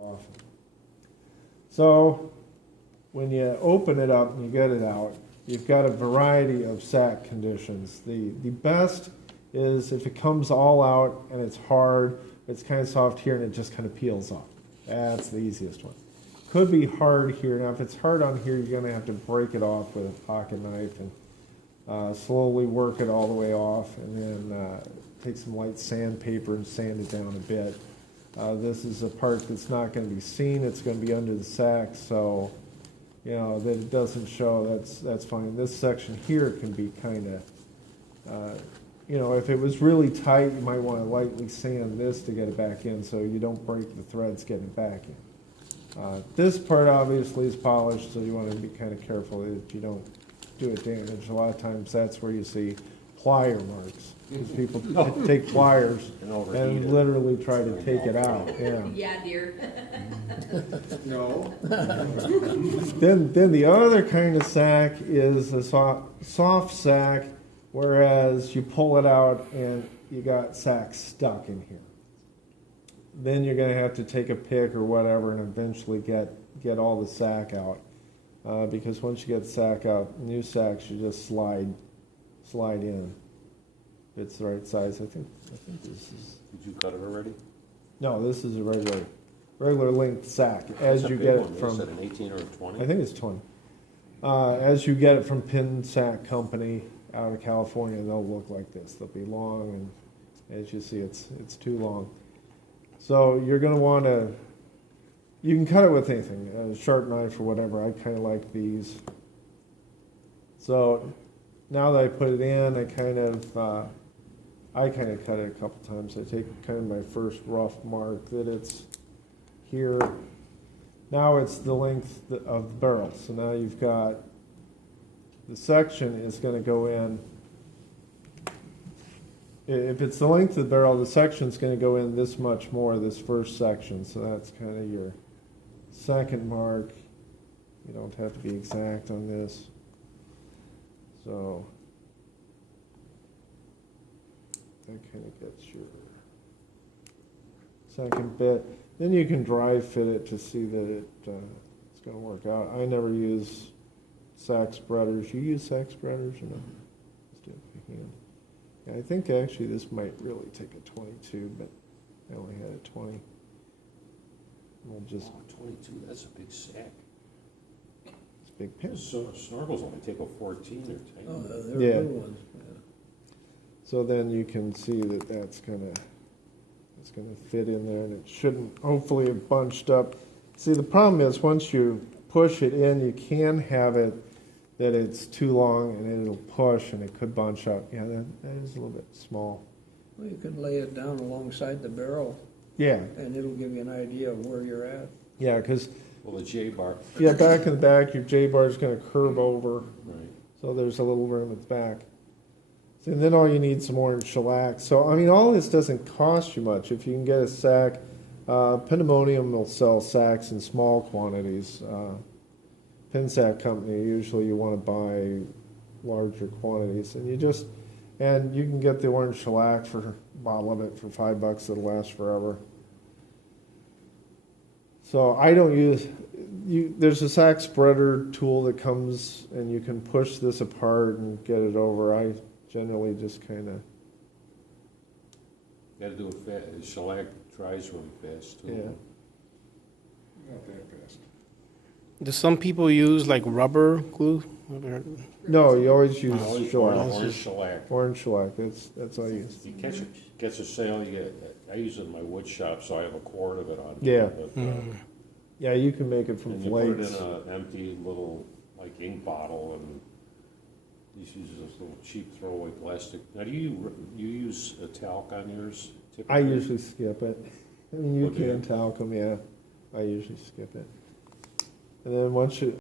Often. So when you open it up and you get it out, you've got a variety of sack conditions. The best is if it comes all out and it's hard, it's kind of soft here and it just kind of peels off. That's the easiest one. Could be hard here. Now if it's hard on here, you're going to have to break it off with a pocket knife and slowly work it all the way off, and then take some light sandpaper and sand it down a bit. This is a part that's not going to be seen. It's going to be under the sack, so you know that it doesn't show. That's fine. This section here can be kind of, you know, if it was really tight, you might want to lightly sand this to get it back in, so you don't break the threads getting it back in. This part obviously is polished, so you want to be kind of careful that you don't do it damage. A lot of times that's where you see plier marks. Because people take pliers and literally try to take it out. Yeah. Yeah, dear. No. Then the other kind of sack is a soft sack, whereas you pull it out and you got sack stuck in here. Then you're going to have to take a pick or whatever and eventually get all the sack out. Because once you get the sack out, new sacks you just slide in. If it's the right size. I think this is. Did you cut it already? No, this is a regular length sack. As you get it from. Is that an 18 or a 20? I think it's 20. As you get it from Pin Sack Company out of California, they'll look like this. They'll be long, and as you see, it's too long. So you're going to want to. You can cut it with anything, a sharp knife or whatever. I kind of like these. So now that I put it in, I kind of cut it a couple times. I take kind of my first rough mark that it's here. Now it's the length of the barrel. So now you've got the section is going to go in. If it's the length of the barrel, the section's going to go in this much more, this first section. So that's kind of your second mark. You don't have to be exact on this. So that kind of gets your second bit. Then you can dry fit it to see that it's going to work out. I never use sack spreaders. You use sack spreaders or no? Just do it by hand. Yeah, I think actually this might really take a 22, but I only had a 20. We'll just. Oh, 22, that's a big sack. It's a big pin. So snorkels only take a 14 or 10. Oh, they're Yeah. good ones. Yeah. So then you can see that it's gonna fit in there, and it shouldn't hopefully have bunched up. See, the problem is once you push it in, you can have it that it's too long and it'll push and it could bunch up. Yeah, that is a little bit small. Well, you can lay it down alongside the barrel, Yeah, and it'll give you an idea of where you're at. yeah, because Well, the J-bar. yeah, back in the back, your J-bar is going to curve over, Right. so there's a little room at the back. And then all you need is some orange shellac. So, I mean, all this doesn't cost you much. If you can get a sack, Pandemonium will sell sacks in small quantities. Pin Sack Company, usually you want to buy larger quantities. And you can get the orange shellac for a bottle of it for $5. It'll last forever. So I don't there's a sack spreader tool that comes and you can push this apart and get it over. I generally just kind of, Got to do it fast. Shellac dries really fast, too. yeah. Not that fast. Do some people use like rubber glue? No, you always use Orange shellac. shellac. Orange shellac, that's all you use. If you gets a sale, I use it in my wood shop, so I have a quart of it on. Yeah. But, Yeah, you can make it from and you put it flakes. in an empty little, like, ink bottle, and just use this little cheap throwaway plastic. Now, do you use a talc on yours typically? I usually skip it. I mean, you Oh, do you? can talc them, yeah. I usually skip it. And then once you